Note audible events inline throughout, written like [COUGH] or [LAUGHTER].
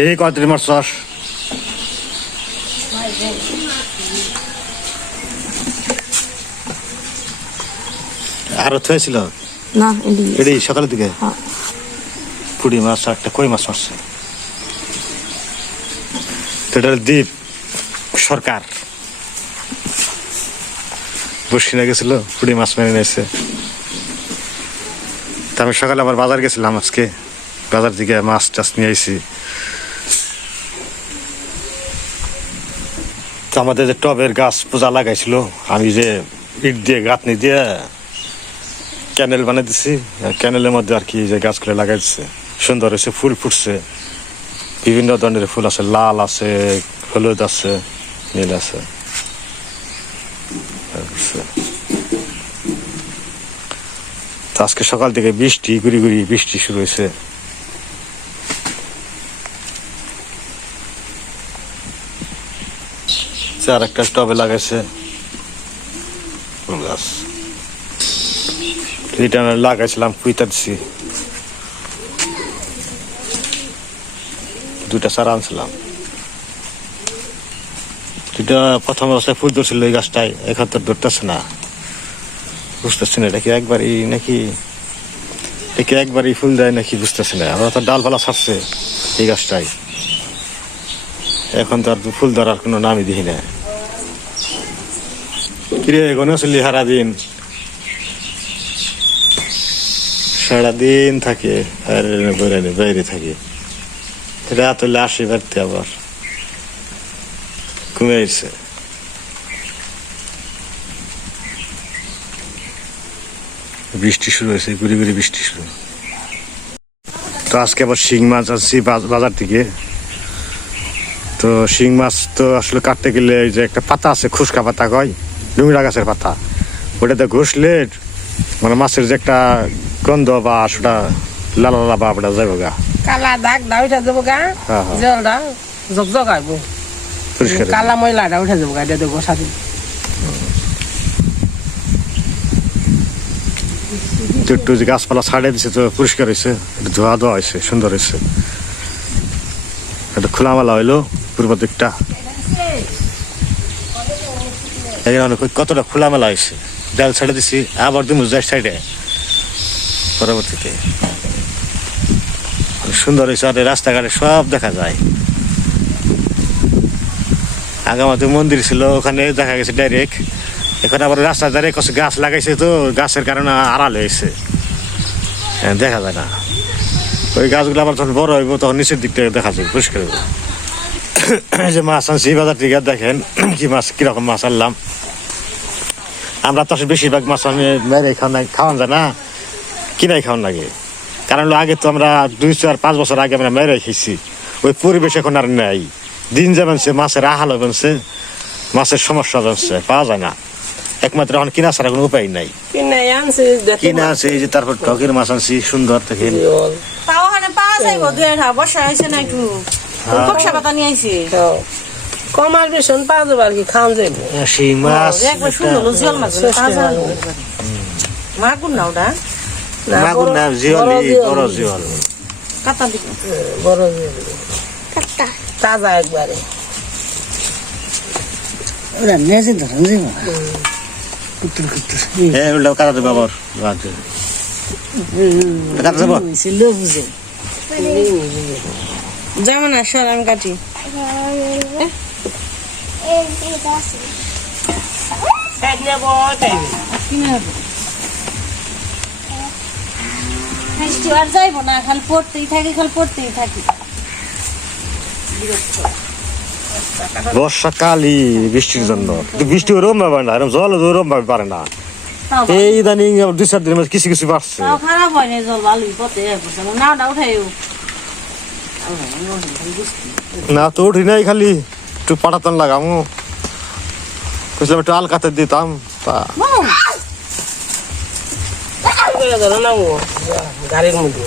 এই কত মাছ চাষ আরও থয়েছিল না এডি সকালের দিকে? হ্যাঁ। পুড়ি মাছ একটা কই মাছ মারছে? তো এটা দ্বীপ সরকার। বসিনা গেছিল পুড়ি মাছ মেরে নিয়েছে। তা আমি সকালে আবার বাজার গেছিলাম আজকে। বাজার থেকে মাছ টাছ নিয়ে আইছি। আমাদের যে টবের গাছ পূজা লাগাইছিল, আমি যে ইট দিয়ে, গাঁথনি দিয়ে ক্যানেল বানিয়ে দিছি ক্যানেলের মধ্যে আর কি যে গাছগুলো লাগাই দিচ্ছে সুন্দর হয়েছে, ফুল ফুটছে। বিভিন্ন ধরনের ফুল আছে, লাল আছে, হলুদ আছে, নীল আছে। আজকে সকাল থেকে বৃষ্টি, গুড়ি গুড়ি বৃষ্টি শুরু হয়েছে। চার একটা টবে লাগাইছে ফুল গাছ। লাগাইছিলাম কুইতা দিছি। দুটা চারা আনছিলাম। এটা প্রথম অবস্থায় ফুল ধরছিল এই গাছটাই এখন তো ধরতেছে না। বুঝতেছি না, এটা কি একবারই নাকি এটা একবারই ফুল দেয় নাকি বুঝতেছি না। আমরা তো ডালপালা ছাড়ছে এই গাছটাই এখন তো আর ফুল ধরার কোনো নামই দেখি না। কিরে গনে চলি সারাদিন। সারাদিন থাকে বাইরে থাকে। রাত হলে আসে বাড়তে আবার। কমে এসছে বৃষ্টি শুরু হয়েছে গুড়ি গুড়ি বৃষ্টি শুরু। তো আজকে আবার শিং মাছ বাজ- বাজার থেকে। তো শিং মাছ তো আসলে কাটতে গেলে এই যে একটা পাতা আছে খুশকা পাতা কয়? ডুংরা গাছের পাতা। ওটাতে ঘষলে মানে মাছের যে একটা গন্ধ বা সেটা লালা লালা বা ওটা যাবে গা কালা দাগ দা উঠা যাব গা হ্যাঁ, হ্যাঁ। জলটা জগ জগাইব পরিষ্কার। কালা ময়লাটা উঠা যাব গা এটা দেবো সাথে একটু যে গাছপালা ছাড়িয়ে দিছে তো পরিষ্কার হয়েছে ধোয়া ধোয়া হয়েছে সুন্দর হয়েছে। একটু খোলামেলা হইল পূর্ব দিকটা। কই কতটা খোলামেলা হয়েছে? ডাল ছেড়ে দিছি আবার তুমি যাই সাইডে। পরবর্তীতে। সুন্দর হয়েছে আর রাস্তাঘাটে সব দেখা যায়। আগে আমাদের মন্দির ছিল ওখানে দেখা গেছে ডাইরেক্ট এখন আবার রাস্তা ধারে কত গাছ লাগাইছে তো গাছের কারণে আড়াল হয়েছে। হ্যাঁ, দেখা যায় না। ওই গাছগুলো আবার যখন বড় হইব তখন নিচের দিক থেকে দেখা যাবে পরিষ্কার হইব। যে মাছ আনছি বাজার থেকে দেখেন [CLEARS THROAT] কি মাছ কীরকম মাছ আনলাম। আমরা তো বেশিরভাগ মাছ আমি মেরে খাওয়া খাওয়ান যায় না। কিনাই খাওয়ান লাগে। কারণ আগে তো আমরা দুই চার পাঁচ বছর আগে আমরা মেরে খেয়েছি ওই পরিবেশ এখন আর নেই। দিন যাবেন সে মাছের আহাল হবেনছে মাছের সমস্যা হচ্ছে পাওয়া যায় না। একমাত্র এখন কিনা ছাড়া কোনো উপায় নাই। কিনে আছে এই যে তারপর টকের মাছ আনছি সুন্দর জল তাও ওখানে পাওয়া যাইব দুই বর্ষা হয়েছে না একটু। বক্সা পাতা নিয়ে আইছি। কম আর বেশন পাওয়া যাবে আর কি খাওয়া যাবে শিং মাছ একবার সুন্দর হলো জিয়াল মাছগুলো পাওয়া যায় মাগুর না ওটা? মাগুর না বড় কাটা বড়। তাজা একবারে। ওরা নেজে ধরেন যে কুতুর কুতুর হ্যাঁ ওটা কাটা দেবো আবার। রাতে। কাটা দেবো? বুঝে। যেমন না সর আমি কাটি আর যাইব না খালি পড়তেই থাকি খালি পড়তেই থাকি। বর্ষাকালই বৃষ্টির জন্য। কিন্তু বৃষ্টি ওরম পারে না এরকম জল ওরম ভাবে পারে না। এই ইদানিং দুই চার দিনের মধ্যে কিছু কিছু বাড়ছে। জল ভালোই নাওটা উঠাইও। না তো উঠি নাই খালি একটু পাঠাতাম লাগামো। কইছিলাম একটু আলকাতে দিতাম তা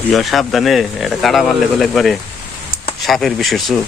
ইয়া সাবধানে এটা কাটা মারলে বলে একবারে সাপের বিষের চুপ।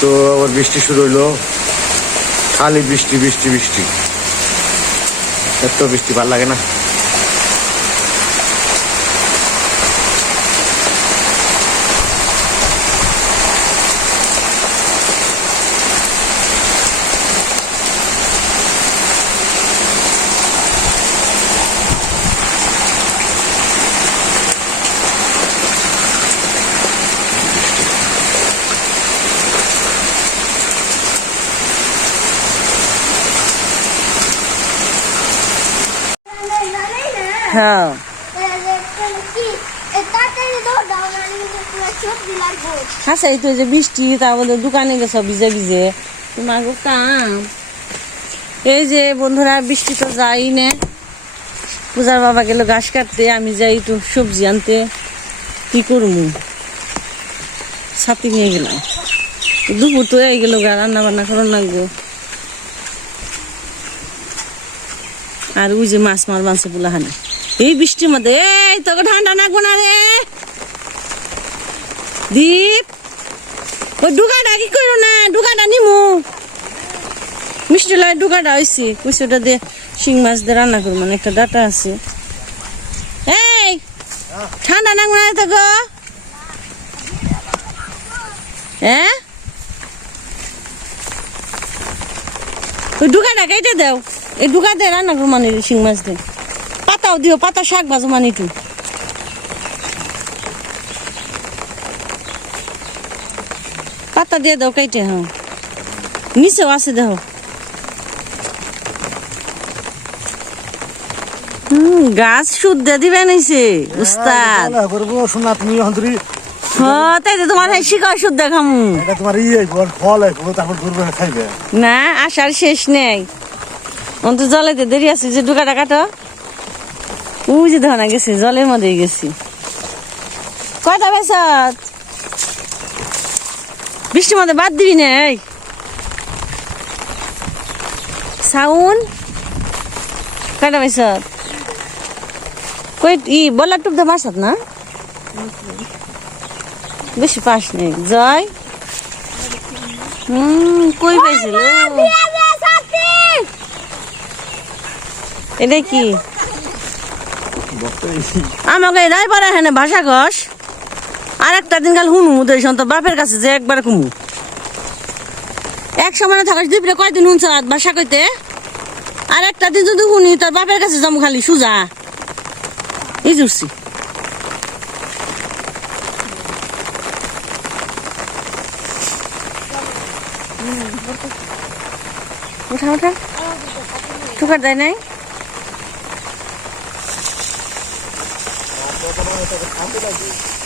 তো আবার বৃষ্টি শুরু হইল। খালি বৃষ্টি বৃষ্টি বৃষ্টি। এত বৃষ্টি ভালো লাগে না হ্যাঁ আচ্ছা এই তো যে বৃষ্টি তার মধ্যে দোকানে গেছ, ভিজে ভিজে। তোমার কাম। এই যে বন্ধুরা, বৃষ্টি তো যাই না। পূজার বাবা গেল ঘাস কাটতে, আমি যাই একটু সবজি আনতে। কি করব? ছাতি নিয়ে গেলাম। দুপুর তো এই গেল গা রান্না বান্না করুন লাগবো। আর ওই যে মাছ মার মাংস পোলাহানে এই বৃষ্টির মধ্যে, এই তোকে ঠান্ডা লাগবো না রে। দীপ। ওই ডুগাটা কি করো না? ডুগাটা নিমু। মিষ্টি লাগে ডুগাটা হয়েছে ওটা দিয়ে শিং মাছ দিয়ে রান্না করব মানে একটা ডাটা আছে। এই, ঠান্ডা না তো গো? হ্যাঁ ওই ডুগাটা কেটে দাও। এই ডুগা দিয়ে রান্না করব মানে শিং মাছ দিয়ে পাতাও দিও, পাতা শাক ভাজো মানে একটু। পাতা দিয়ে দাও কেটে হ্যাঁ। নিচেও আছে দেখো। হুম গাছ শুদ্ধ দিবে নিছে উস্তাদ। করব শোনা তুমি অন্তরি হ্যাঁ তাই তো তোমার শিকার শুদ্ধ খামু। তোমার ইয়ে ফল তারপর ঘুরবে খাইবে। না আসার শেষ নেই। অন্ত জলেতে দেরি আছে যে ডুকাটা কাটো। ওই যে ধনা গেছে জলের মধ্যে গেছি। কয়টা বেসত? বৃষ্টির মধ্যে বাদ দিবি না এই। সাউন কয়টা বেসত কই ই বলার টুপ দে মারছত না? বেশি পাস নেই। জয়। হুম কই পাইছিল? এটা কি আমাকে এরাই পারে হ্যাঁ ভাষা ঘষ আর একটা দিন কাল হুনু মুদের সন্ত বাপের কাছে যে একবার কুমু এক সময় থাকাস দুপুরে কয়দিন হুনছ ভাষা কইতে? আর একটা দিন যদি শুনি তোর বাপের কাছে যাব খালি সুজা। এই জুড়ছি উঠা উঠা। টুকার দেয় নাই? তো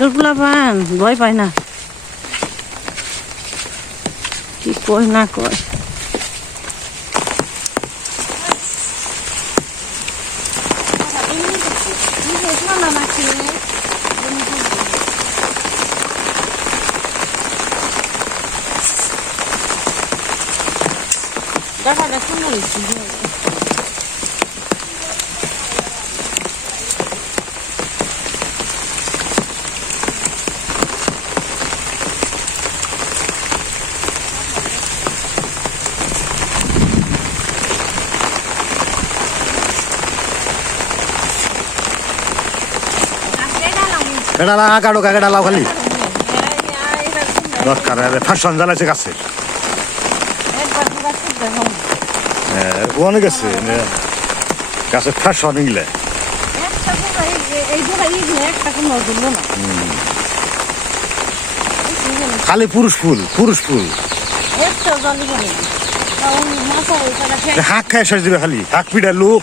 এনকর পোলা পান? ভয় পায় না। কি কয় না কয়। ডাটাটা সুন্দর এটা না কাটো কাকেটা লাও খালি। দরকার ফ্যাশন জ্বালাইছে গাছে হ্যাঁ, অনেক আছে গাছে ফ্যাশন ইংলে। না খালি পুরুষ ফুল পুরুষ ফুল। শাক খাই শেষ দিবে খালি শাক পিঠা লুক।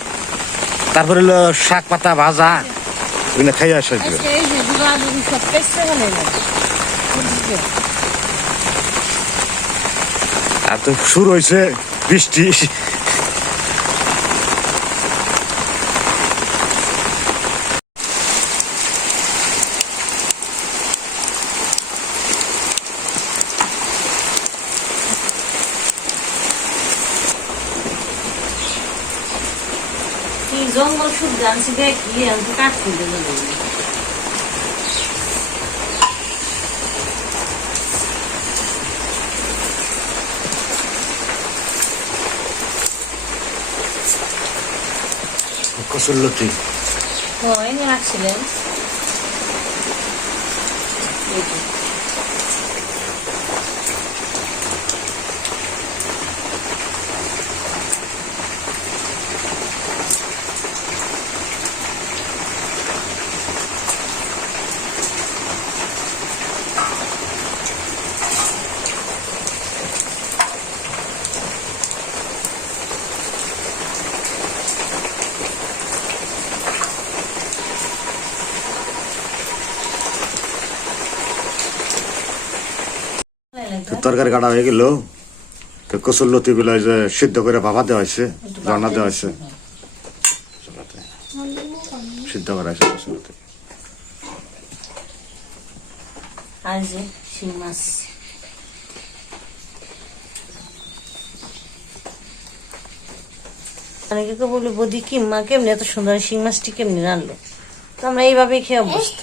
তারপরে শাক পাতা ভাজা। ওইগুলো খাইয়া শেষ দিবে আজকে এই যে দুটো আলু সব পেছে গেলে না আর তো শুরু হয়েছে বৃষ্টি কি জঙ্গল সুদ জানছি দেখি আমি তো দেবো কসুর ও এনে রাখছিলেন এই তরকারি কাটা হয়ে গেল। তো কসুর লতি গুলো যে সিদ্ধ করে ভাপা দেওয়া হয়েছে রান্না দেওয়া হয়েছে। সিদ্ধ করা হয়েছে কসুর লতি। আর যে শিং মাছ। অনেকে বলি বদি কি মা কেমনি এত সুন্দর শিং মাছটি কেমনি রান্নলো তো আমরা এইভাবেই খেয়ে অভ্যস্ত।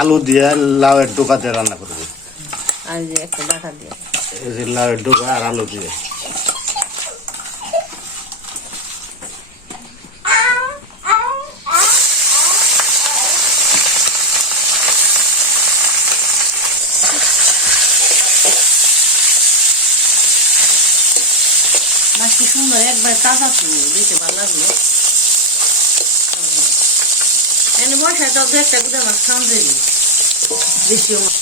আলু দিয়ে লাউয়ের ডোকা দিয়ে রান্না করব আর যে একটা ডাকা দিয়ে। এই যে লাউয়ের ডোকা আর আলু দিয়ে। মাছটি সুন্দর একবার তাজা তো দেখতে ভালো লাগল। এনে বসায় তো দু একটা মাছ খাওয়া যাবে দেশীয় মাছ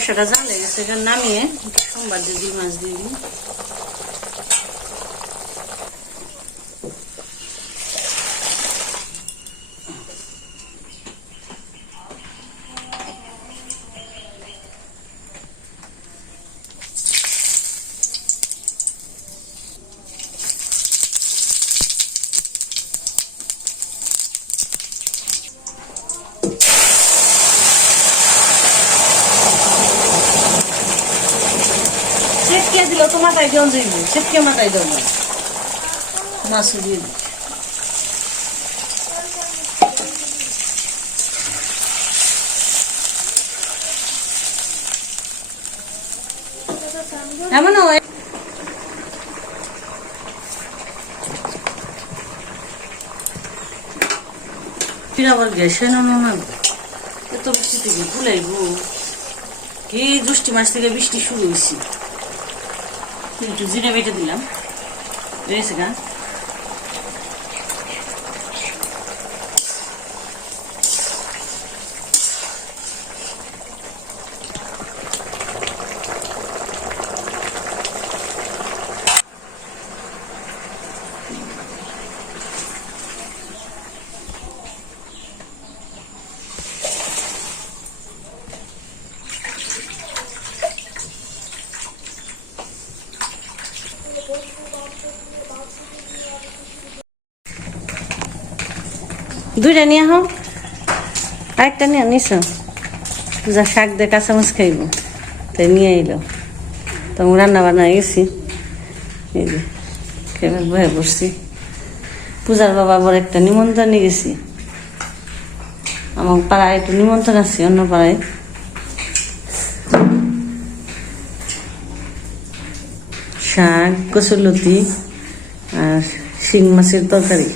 রসাটা জালে গেছে নামিয়ে সোমবার দিয়ে দুই মাছ দিয়ে দিই। আবার গ্যাসে নানো না এত বৃষ্টি থেকে ভুলাইব। কি জ্যৈষ্ঠী মাস থেকে বৃষ্টি শুরু হয়েছে একটু জিরে বেটে দিলাম। রয়েছে গা। দুইটা নিয়ে হও। আরেকটা নিয়ে নিস যা শাক দিয়ে কাঁচামাচ খাইব। তাই নিয়ে এলো তো রান্না বান্না গেছি। এই যে, কেবল বয়ে বসছি পূজার বাবা বড় একটা নিমন্ত্রণে গেছি। আমার পাড়ায় একটু নিমন্ত্রণ আছে, অন্য পাড়ায়। শাক কচুলতি আর শিং মাছের তরকারি।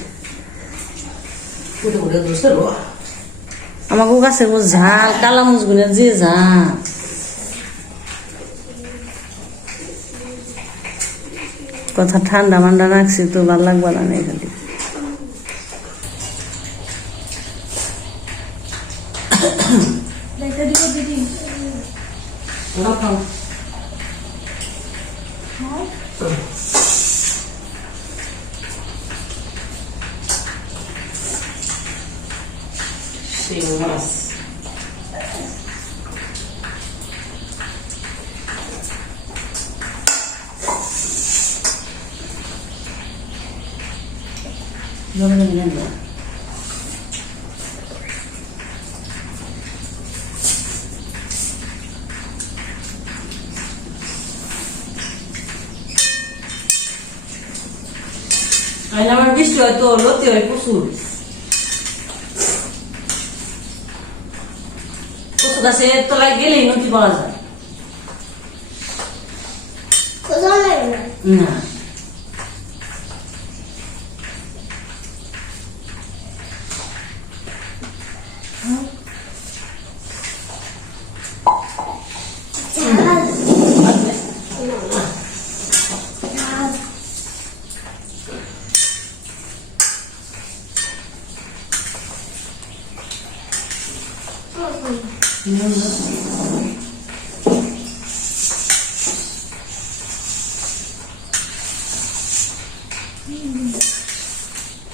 আমাকে গাছের ও ঝাল, কালা মুজগুনের যে ঝাল। কথা ঠান্ডা মান্ডা রাখছি তো ভালো লাগবে না নাই খালি শিং মাছ আমার বৃষ্টি হয়তো লতি হয় প্রচুর। কচু গাছের তলায় গেলেই নদী পাওয়া যায়। না।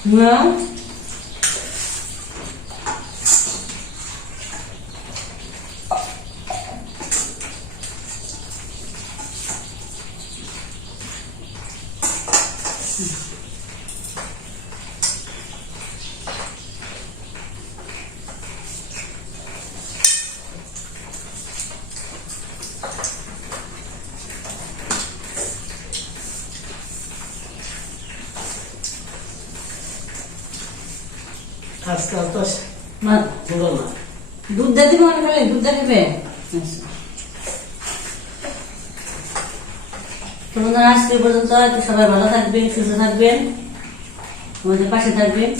না আজকে তো মা পুরো না দুধ দিয়ে দিব মনে করলে, দুধ দিয়ে দিবে। তোমাদের আজকে পর্যন্ত। সবাই ভালো থাকবেন, সুস্থ থাকবেন। আমাদের পাশে থাকবেন।